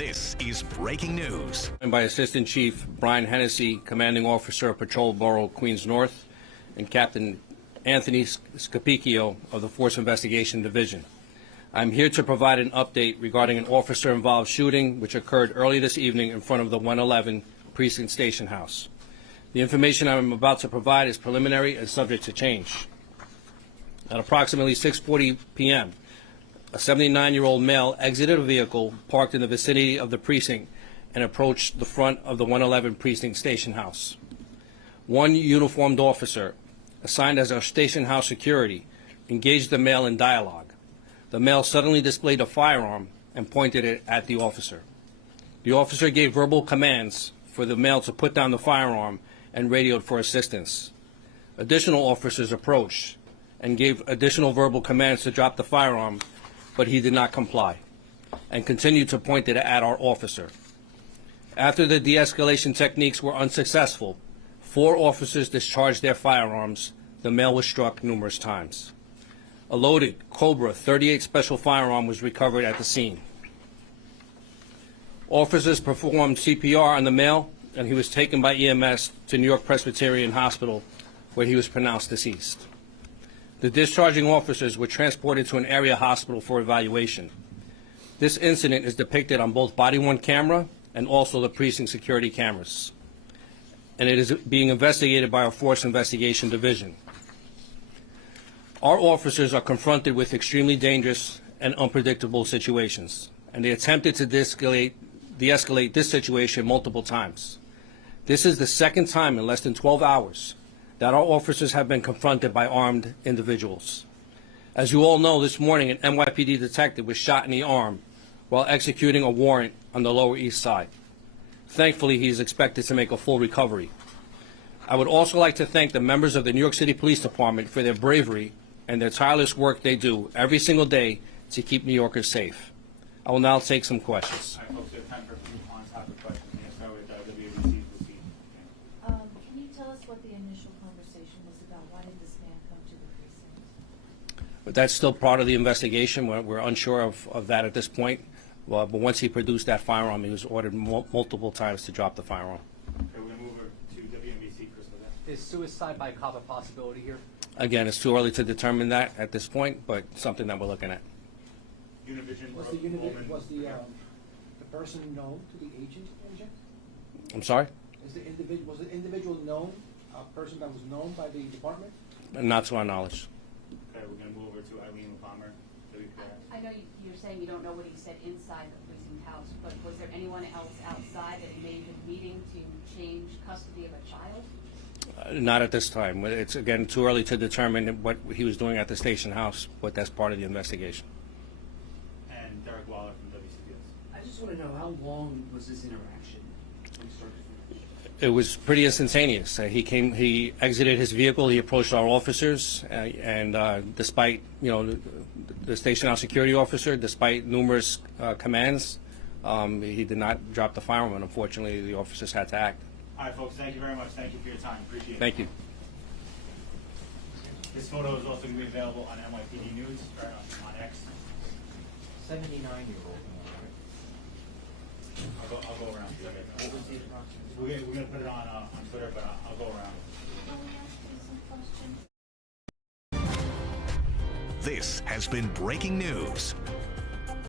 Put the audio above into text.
This is breaking news. And by Assistant Chief Brian Hennessy, Commanding Officer of Patrol Borough Queens North, and Captain Anthony Scapicchio of the Force Investigation Division. I'm here to provide an update regarding an officer-involved shooting which occurred early this evening in front of the 111 Precinct Station House. The information I'm about to provide is preliminary and subject to change. At approximately 6:40 p.m., a 79-year-old male exited a vehicle parked in the vicinity of the precinct and approached the front of the 111 Precinct Station House. One uniformed officer, assigned as our station house security, engaged the male in dialogue. The male suddenly displayed a firearm and pointed it at the officer. The officer gave verbal commands for the male to put down the firearm and radioed for assistance. Additional officers approached and gave additional verbal commands to drop the firearm, but he did not comply and continued to point it at our officer. After the de-escalation techniques were unsuccessful, 4 officers discharged their firearms. The male was struck numerous times. A loaded Cobra .38 special firearm was recovered at the scene. Officers performed CPR on the male, and he was taken by EMS to New York Presbyterian Hospital, where he was pronounced deceased. The discharging officers were transported to an area hospital for evaluation. This incident is depicted on both body-worn camera and also the precinct security cameras, and it is being investigated by our Force Investigation Division. Our officers are confronted with extremely dangerous and unpredictable situations, and they attempted to de-escalate this situation multiple times. This is the second time in less than 12 hours that our officers have been confronted by armed individuals. As you all know, this morning an NYPD detective was shot in the arm while executing a warrant on the Lower East Side. Thankfully, he is expected to make a full recovery. I would also like to thank the members of the New York City Police Department for their bravery and their tireless work they do every single day to keep New Yorkers safe. I will now take some questions. All right, folks, we have time for a few response topic questions. Let's start with WABC. Can you tell us what the initial conversation was about? Why did this man come to the precinct? But that's still part of the investigation. We're unsure of that at this point. Well, but once he produced that firearm, he was ordered multiple times to drop the firearm. Okay, we're going to move over to WNBC. Chris, is suicide by cop a possibility here? Again, it's too early to determine that at this point, but something that we're looking at. Univision. Was the person known to the agent? I'm sorry? Was the individual known, a person that was known by the department? Not to our knowledge. Okay, we're going to move over to Eileen Palmer. I know you're saying you don't know what he said inside the precinct house, but was there anyone else outside that may have been meeting to change custody of a child? Not at this time. It's, again, too early to determine what he was doing at the station house, but that's part of the investigation. And Derek Waller from WCBS. I just want to know, how long was this interaction from start to finish? It was pretty instantaneous. He exited his vehicle, he approached our officers, and despite, the station house security officer, despite numerous commands, he did not drop the firearm, and unfortunately the officers had to act. All right, folks, thank you very much. Thank you for your time. Appreciate it. Thank you. This photo is also going to be available on NYPD News, or on X. 79-year-old. I'll go around. We're going to put it on Twitter, but I'll go around. This has been breaking news.